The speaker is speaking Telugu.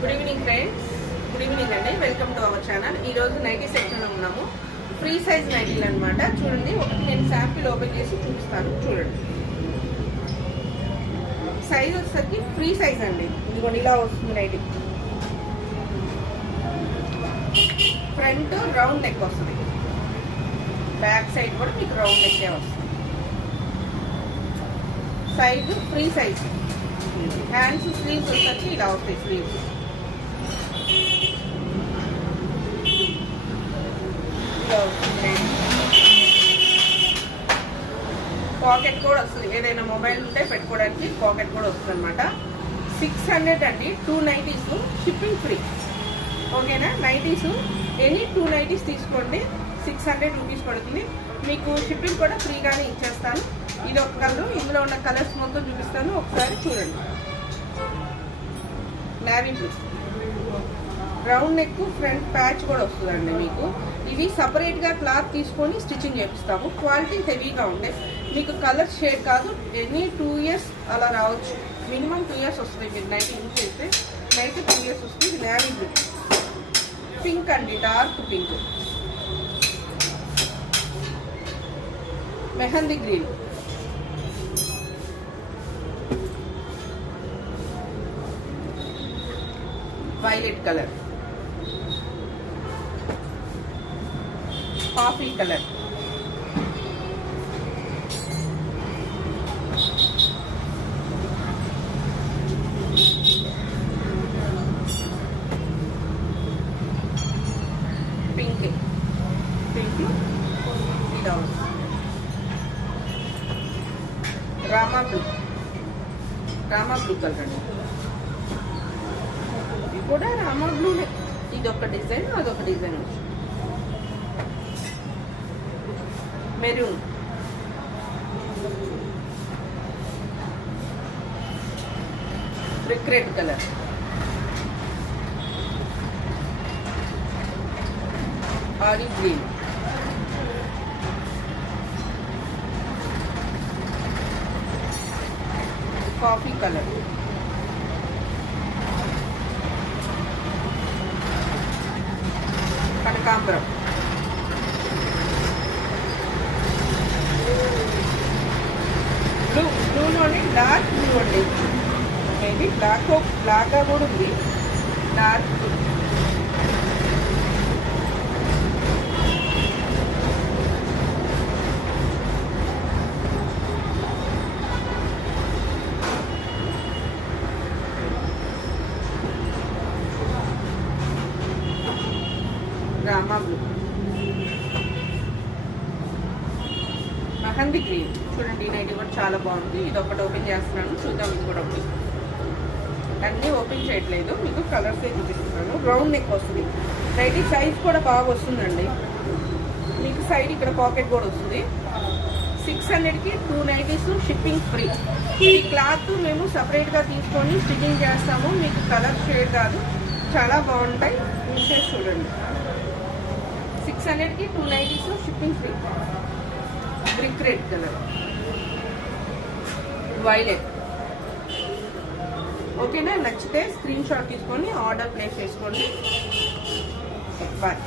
Good evening friends, good evening అండి. Welcome to our channel. ఈరోజు నైటీ సెక్షన్లో ఉన్నాము. ఫ్రీ సైజ్ నైటీలు అనమాట. చూడండి, ఒకటి నేను శాంపిల్ ఓపెన్ చేసి చూపిస్తాను. చూడండి, సైజ్ వచ్చేసరికి ఫ్రీ సైజ్ అండి. ఇదిగోండి, ఇలా వస్తుంది నైటీ. ఫ్రంట్ రౌండ్ నెక్ వస్తుంది, బ్యాక్ సైడ్ కూడా మీకు రౌండ్ నెక్కే వస్తుంది. Size free size. Hands sleeves వచ్చేసరికి ఇలా వస్తాయి. స్లీవ్స్ పాకెట్ కూడా వస్తుంది. ఏదైనా మొబైల్ ఉంటే పెట్టుకోవడానికి పాకెట్ కూడా వస్తుంది అనమాట. 600 అండి. 2 నైటీస్ షిప్పింగ్ ఫ్రీ. ఓకేనా? నైటీస్ ఎనీ 2 నైటీస్ తీసుకోండి, 600 రూపీస్ పడుతుంది. మీకు షిప్పింగ్ కూడా ఫ్రీగానే ఇచ్చేస్తాను. ఇది ఒక కలర్. ఇందులో ఉన్న కలర్స్ మొత్తం చూపిస్తాను, ఒకసారి చూడండి. Navy blue, round neck, front patch కూడా వస్తుందండి మీకు. ఇవి సపరేట్గా క్లాత్ తీసుకొని స్టిచ్చింగ్ చేపిస్తాము. క్వాలిటీ హెవీగా ఉండే, మీకు కలర్ షేడ్ కాదు. ఎనీ 2 ఇయర్స్ అలా రావచ్చు. మినిమం 2 ఇయర్స్ వస్తుంది. మీరు నైట్ యూజ్ చేస్తే నైట్ 2 ఇయర్స్ వస్తుంది. ఇది నావీ బ్లూ. పింక్ అండి, dark pink. Mehndi green, violet colour, coffee colour, pink pink, Rama blue, Rama blue colour అండి. ఇది కూడా రామా బ్లూనే. ఇది ఒక డిజైన్, అదొక డిజైన్ వచ్చి. Maroon, brick red colour, olive green, coffee colour, కనకాంబరం, బ్లూ. బ్లూలోనే డార్క్ బ్లూ అండి. మేబీ బ్లాక్గా కూడా ఉంది. Dark blue, Rama blue, mehndi green. చూడండి, ఈ నైటీ కూడా చాలా బాగుంది. ఇది ఒకటి ఓపెన్ చేస్తున్నాను, చూద్దాం. ఇది కూడా ఒకటి. అన్నీ ఓపెన్ చేయట్లేదు, మీకు కలర్సే చూపిస్తున్నాను. రౌండ్ నెక్ వస్తుంది. నైటీ సైజ్ కూడా బాగా వస్తుందండి. మీకు సైడ్ ఇక్కడ పాకెట్ కూడా వస్తుంది. 600కి 2 నైటీస్ షిప్పింగ్ ఫ్రీ. ఈ క్లాత్ మేము సపరేట్గా తీసుకొని స్టిచ్చింగ్ చేస్తాము. మీకు కలర్ షేడ్ కాదు, చాలా బాగుంటాయి. మీరే చూడండి. 600కి 2 nighties shipping free. Brick red colour, violet. ఓకేనా? నచ్చితే స్క్రీన్ షాట్ తీసుకొని ఆర్డర్ ప్లేస్ చేసుకోండి. బాయ్.